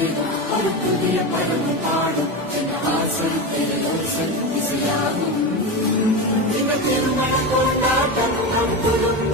தேடும் ஒரு புதிய படமும் பாடும் என் ஆசை பேரோசை இசையாகும் இந்த திருமண கொண்டாட்டம் நம் குடும்பம்